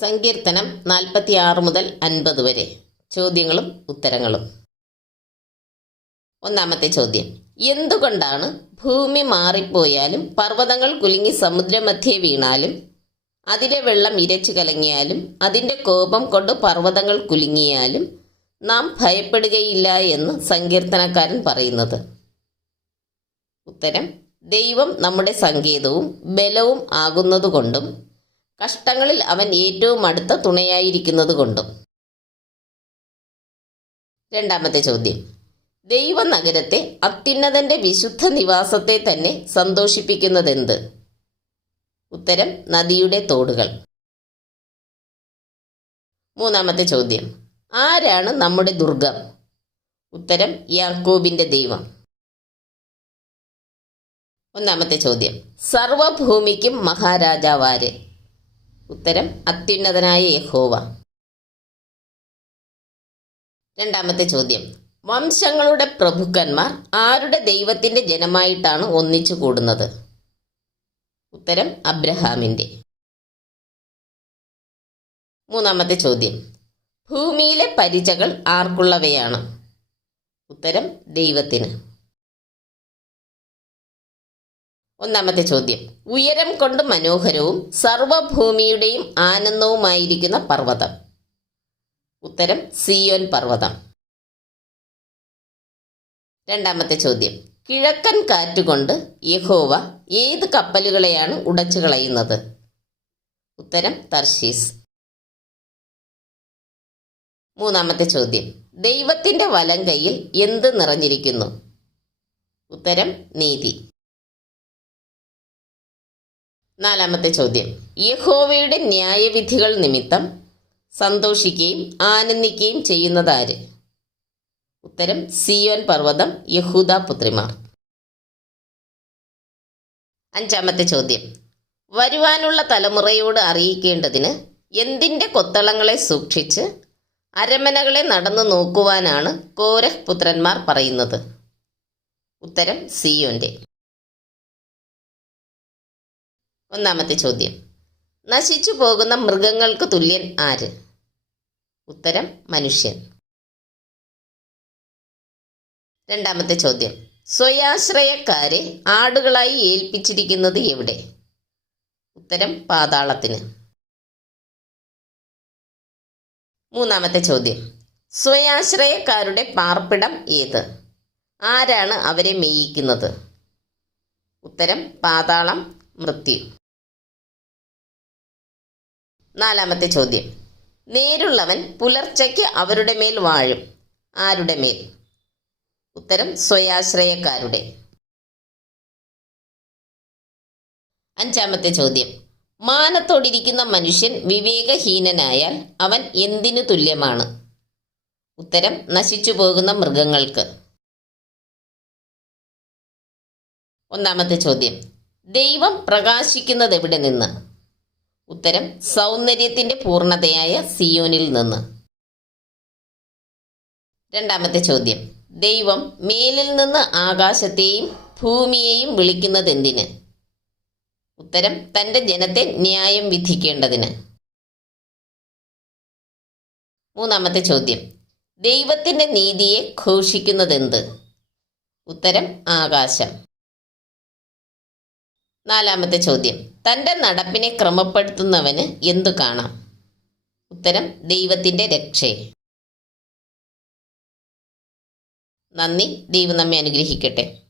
സങ്കീർത്തനം നാൽപ്പത്തി ആറ് മുതൽ അൻപത് വരെ. ചോദ്യങ്ങളും ഉത്തരങ്ങളും. ഒന്നാമത്തെ ചോദ്യം. എന്തുകൊണ്ടാണ് ഭൂമി മാറിപ്പോയാലും പർവതങ്ങൾ കുലുങ്ങി സമുദ്രമധ്യേ വീണാലും അതിലെ വെള്ളം ഇരച്ചു കലങ്ങിയാലും അതിന്റെ കോപം കൊണ്ട് പർവതങ്ങൾ കുലുങ്ങിയാലും നാം ഭയപ്പെടുകയില്ല എന്ന് സങ്കീർത്തനക്കാരൻ പറയുന്നത്. ഉത്തരം. ദൈവം നമ്മുടെ സങ്കേതവും ബലവും ആകുന്നതുകൊണ്ടും കഷ്ടങ്ങളിൽ അവൻ ഏറ്റവും അടുത്ത തുണയായിരിക്കുന്നത് കൊണ്ടും. രണ്ടാമത്തെ ചോദ്യം. ദൈവനഗരത്തെ അത്യുന്നതന്റെ വിശുദ്ധ നിവാസത്തെ തന്നെ സന്തോഷിപ്പിക്കുന്നതെന്ത്? ഉത്തരം നദിയുടെ തോടുകൾ. മൂന്നാമത്തെ ചോദ്യം. ആരാണ് നമ്മുടെ ദുർഗം? ഉത്തരം യാക്കോബിന്റെ ദൈവം. ഒന്നാമത്തെ ചോദ്യം. സർവഭൂമിക്കും മഹാരാജാവാര്. ഉത്തരം അത്യുന്നതനായ യഹോവ. രണ്ടാമത്തെ ചോദ്യം. വംശങ്ങളുടെ പ്രഭുക്കന്മാർ ആരുടെ ദൈവത്തിന്റെ ജനമായിട്ടാണ് ഒന്നിച്ചു കൂടുന്നത്? ഉത്തരം അബ്രഹാമിന്റെ. മൂന്നാമത്തെ ചോദ്യം. ഭൂമിയിലെ പരിചകൾ ആർക്കുള്ളവയാണ്? ഉത്തരം ദൈവത്തിന്. ഒന്നാമത്തെ ചോദ്യം. ഉയരം കൊണ്ട് മനോഹരവും സർവഭൂമിയുടെയും ആനന്ദവുമായിരിക്കുന്ന പർവതം. ഉത്തരം സിയോൻ പർവതം. രണ്ടാമത്തെ ചോദ്യം. കിഴക്കൻ കാറ്റുകൊണ്ട് യഹോവ ഏത് കപ്പലുകളെയാണ് ഉടച്ചു കളയുന്നത്? ഉത്തരം തർശീസ്. മൂന്നാമത്തെ ചോദ്യം. ദൈവത്തിന്റെ വലം കൈയിൽ എന്ത് നിറഞ്ഞിരിക്കുന്നു? ഉത്തരം നീതി. നാലാമത്തെ ചോദ്യം. യഹോവയുടെ ന്യായവിധികൾ നിമിത്തം സന്തോഷിക്കുകയും ആനന്ദിക്കുകയും ചെയ്യുന്നതാര് ഉത്തരം സിയോൻ പർവതം യഹൂദ പുത്രിമാർ. അഞ്ചാമത്തെ ചോദ്യം. വരുവാനുള്ള തലമുറയോട് അറിയിക്കേണ്ടതിന് എന്തിന്റെ കൊത്തളങ്ങളെ സൂക്ഷിച്ച് അരമനകളെ നടന്നു നോക്കുവാനാണ് കോരഹ് പുത്രന്മാർ പറയുന്നത്? ഉത്തരം സിയോന്റെ. ഒന്നാമത്തെ ചോദ്യം. നശിച്ചു പോകുന്ന മൃഗങ്ങൾക്ക് തുല്യൻ ആര്? ഉത്തരം മനുഷ്യൻ. രണ്ടാമത്തെ ചോദ്യം. സ്വയാശ്രയക്കാരെ ആടുകളായി ഏൽപ്പിച്ചിരിക്കുന്നത് എവിടെ? ഉത്തരം പാതാളത്തിന്. മൂന്നാമത്തെ ചോദ്യം. സ്വയാശ്രയക്കാരുടെ പാർപ്പിടം ഏത്? ആരാണ് അവരെ മേയിക്കുന്നത്? ഉത്തരം പാതാളം മൃത്യു. നാലാമത്തെ ചോദ്യം. നേരുള്ളവൻ പുലർച്ചയ്ക്ക് അവരുടെ മേൽ വാഴും. ആരുടെ മേൽ? ഉത്തരം സ്വയാശ്രയക്കാരുടെ. അഞ്ചാമത്തെ ചോദ്യം. മാനത്തോടിരിക്കുന്ന മനുഷ്യൻ വിവേകഹീനനായാൽ അവൻ എന്തിനു തുല്യമാണ്? ഉത്തരം നശിച്ചു പോകുന്ന മൃഗങ്ങൾക്ക്. ഒന്നാമത്തെ ചോദ്യം. ദൈവം പ്രകാശിക്കുന്നത് എവിടെ നിന്ന്? ഉത്തരം സൗന്ദര്യത്തിന്റെ പൂർണതയായ സിയോനിൽ നിന്ന്. രണ്ടാമത്തെ ചോദ്യം ദൈവം മേലിൽ നിന്ന് ആകാശത്തെയും ഭൂമിയെയും വിളിക്കുന്നത് എന്തിന് ഉത്തരം തന്റെ ജനത്തെ ന്യായം വിധിക്കേണ്ടതിന്. മൂന്നാമത്തെ ചോദ്യം ദൈവത്തിന്റെ നീതിയെ ഘോഷിക്കുന്നതെന്ത്? ഉത്തരം ആകാശം. നാലാമത്തെ ചോദ്യം. തന്റെ നടപ്പിനെ ക്രമപ്പെടുത്തുന്നവന് എന്തു കാണാം? ഉത്തരം ദൈവത്തിന്റെ രക്ഷയെ. നന്ദി. ദൈവം നമ്മെ അനുഗ്രഹിക്കട്ടെ.